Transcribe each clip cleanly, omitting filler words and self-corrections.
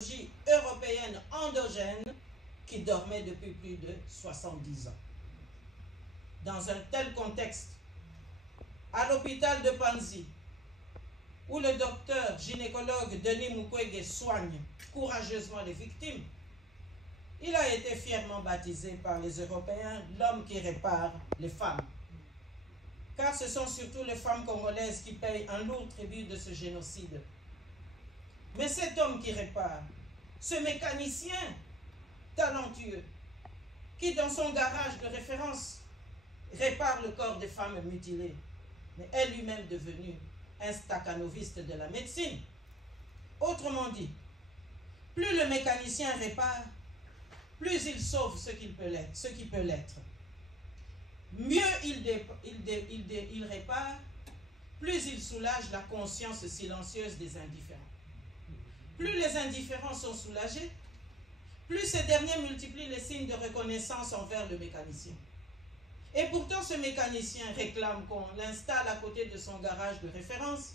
européenne endogène qui dormait depuis plus de 70 ans. Dans un tel contexte, à l'hôpital de Panzi, où le docteur gynécologue Denis Mukwege soigne courageusement les victimes, il a été fièrement baptisé par les Européens l'homme qui répare les femmes. Car ce sont surtout les femmes congolaises qui payent un lourd tribut de ce génocide. Mais cet homme qui répare, ce mécanicien talentueux, qui dans son garage de référence répare le corps des femmes mutilées, mais est lui-même devenu un stakhanoviste de la médecine. Autrement dit, plus le mécanicien répare, plus il sauve ce qui peut l'être. Mieux il répare, plus il soulage la conscience silencieuse des indifférents. Plus les indifférents sont soulagés, plus ces derniers multiplient les signes de reconnaissance envers le mécanicien. Et pourtant, ce mécanicien réclame qu'on l'installe à côté de son garage de référence,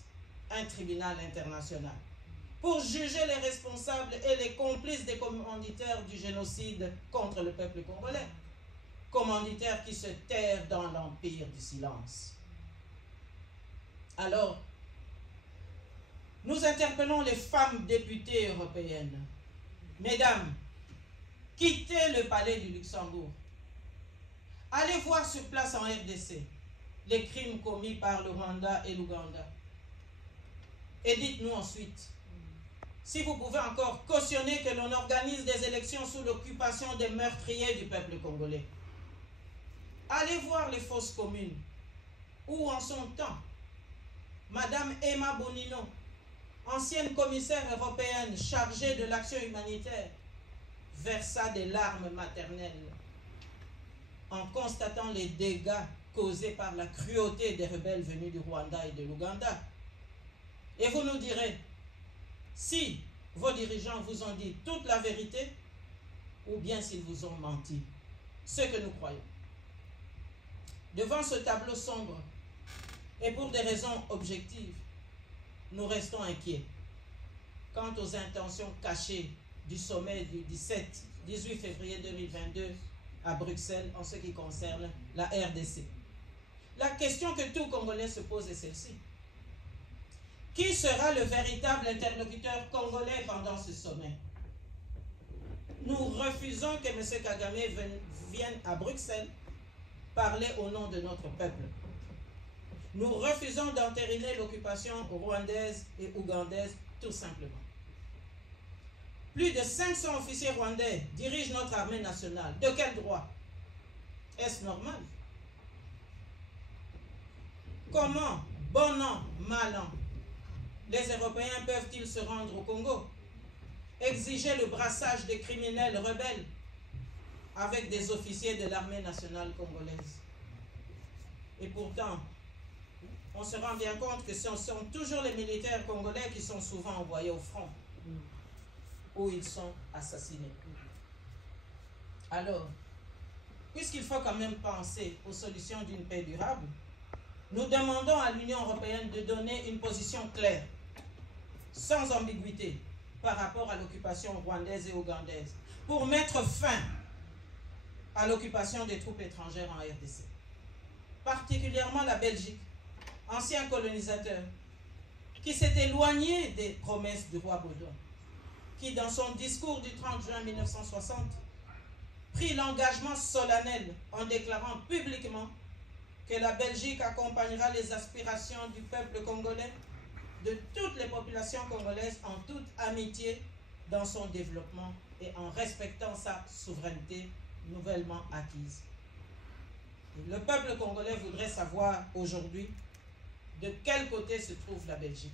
un tribunal international, pour juger les responsables et les complices des commanditaires du génocide contre le peuple congolais. Commanditaires qui se terrent dans l'empire du silence. Alors, nous interpellons les femmes députées européennes. Mesdames, quittez le palais du Luxembourg. Allez voir sur place en RDC les crimes commis par le Rwanda et l'Ouganda. Et dites-nous ensuite si vous pouvez encore cautionner que l'on organise des élections sous l'occupation des meurtriers du peuple congolais. Allez voir les fosses communes, où en son temps, Madame Emma Bonino, ancienne commissaire européenne chargée de l'action humanitaire, versa des larmes maternelles en constatant les dégâts causés par la cruauté des rebelles venus du Rwanda et de l'Ouganda. Et vous nous direz si vos dirigeants vous ont dit toute la vérité ou bien s'ils vous ont menti, ce que nous croyons. Devant ce tableau sombre, et pour des raisons objectives, nous restons inquiets quant aux intentions cachées du sommet du 18 février 2022 à Bruxelles en ce qui concerne la RDC. La question que tout Congolais se pose est celle-ci. Qui sera le véritable interlocuteur congolais pendant ce sommet? Nous refusons que M. Kagame vienne à Bruxelles parler au nom de notre peuple. Nous refusons d'entériner l'occupation rwandaise et ougandaise, tout simplement. Plus de 500 officiers rwandais dirigent notre armée nationale. De quel droit? Est-ce normal? Comment, bon an, mal an, les Européens peuvent-ils se rendre au Congo, exiger le brassage des criminels rebelles avec des officiers de l'armée nationale congolaise? Et pourtant, on se rend bien compte que ce sont toujours les militaires congolais qui sont souvent envoyés au front, où ils sont assassinés. Alors, puisqu'il faut quand même penser aux solutions d'une paix durable, nous demandons à l'Union européenne de donner une position claire, sans ambiguïté, par rapport à l'occupation rwandaise et ougandaise, pour mettre fin à l'occupation des troupes étrangères en RDC. Particulièrement la Belgique, ancien colonisateur, qui s'est éloigné des promesses du roi Baudouin, qui dans son discours du 30 juin 1960 prit l'engagement solennel en déclarant publiquement que la Belgique accompagnera les aspirations du peuple congolais, de toutes les populations congolaises en toute amitié dans son développement et en respectant sa souveraineté nouvellement acquise. Et le peuple congolais voudrait savoir aujourd'hui de quel côté se trouve la Belgique.